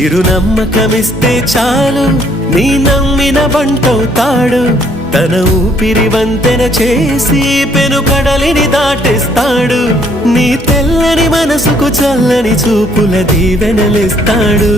చిరు నమ్మకమిస్తే చాలు నీ నమ్మిన బంటవుతాడు తన ఊపిరి వంతెన చేసి పెను కడలిని దాటేస్తాడు నీ తెల్లని మనసుకు చల్లని చూపుల దీవెనలిస్తాడు